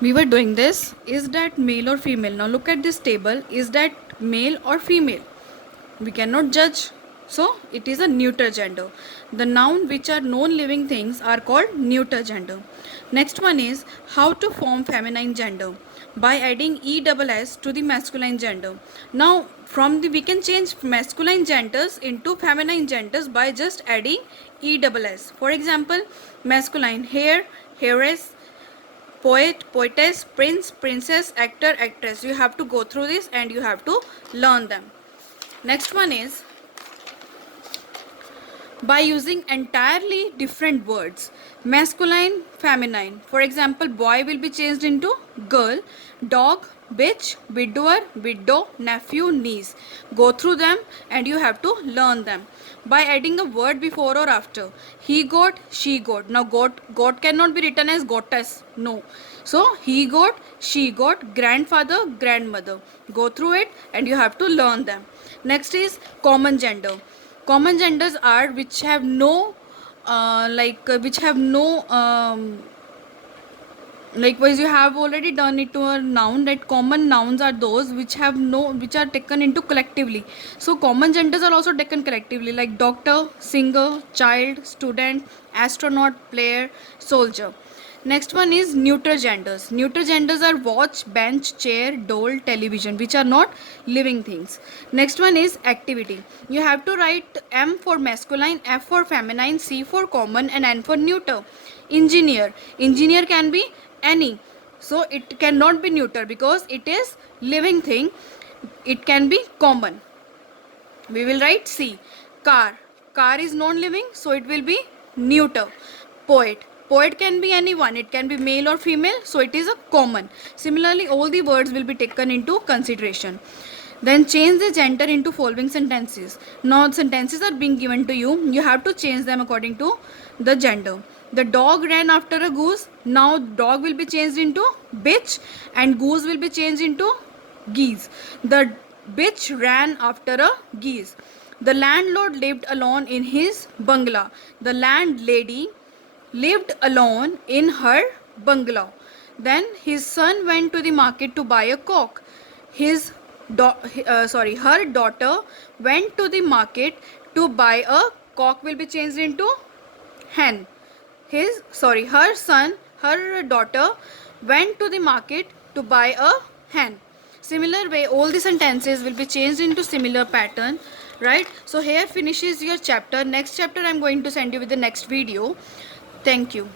We were doing this. Is that male or female? Now look at this table. Is that male or female? We cannot judge. So it is a neuter gender. The noun which are non-living things are called neuter gender. Next one is how to form feminine gender by adding ESS to the masculine gender. Now from the we can change masculine genders into feminine genders by just adding ESS. For example, masculine hair, heiress, poet, poetess, prince, princess, actor, actress. You have to go through this and you have to learn them. Next one is by using entirely different words, masculine, feminine. For example, boy will be changed into girl, dog, bitch, widower, widow, nephew, niece. Go through them and you have to learn them by adding a word before or after. He got, she got. Now got cannot be written as goddess, no. So he got, she got, grandfather, grandmother. Go through it and you have to learn them. Next is common gender. Common genders are which have no likewise you have already done it to a noun, that common nouns are those which have no, which are taken into collectively. So common genders are also taken collectively, like doctor, singer, child, student, astronaut, player, soldier. Next one is neuter genders. Neuter genders are watch, bench, chair, doll, television, which are not living things. Next one is activity. You have to write M for masculine, F for feminine, C for common, and N for neuter. Engineer. Engineer can be any. So it cannot be neuter because it is living thing. It can be common. We will write C. Car. Car is non-living, so it will be neuter. Poet. Poet can be anyone. It can be male or female, so it is a common. Similarly, all the words will be taken into consideration. Then change the gender into following sentences. Now sentences are being given to you. You have to change them according to the gender. The dog ran after a goose. Now dog will be changed into bitch and goose will be changed into geese. The bitch ran after a geese. The landlord lived alone in his bungalow. The landlady lived alone in her bungalow. Then his son went to the market to buy a cock. Her daughter went to the market to buy a cock will be changed into hen. Her daughter went to the market to buy a hen. Similar way, all the sentences will be changed into similar pattern, right? So here finishes your chapter. Next chapter I am going to send you with the next video. Thank you.